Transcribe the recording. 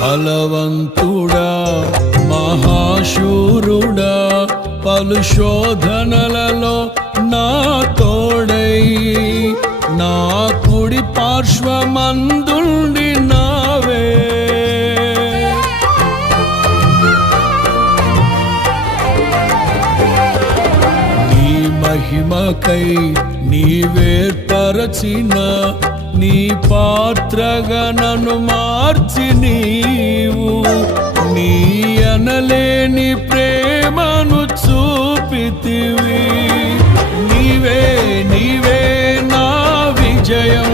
బలవంతుడా మహాశూరుడా పలు శోధనలలో నా తోడై నా కుడి పార్శ్వమందుండి నావే. నీ మహిమకై నీవేర్పరచిన నీ పాత్రగా నన్ను మార్చి నీవు నీ అనలేని ప్రేమను చూపితివి. నీవే నీవే నా విజయం.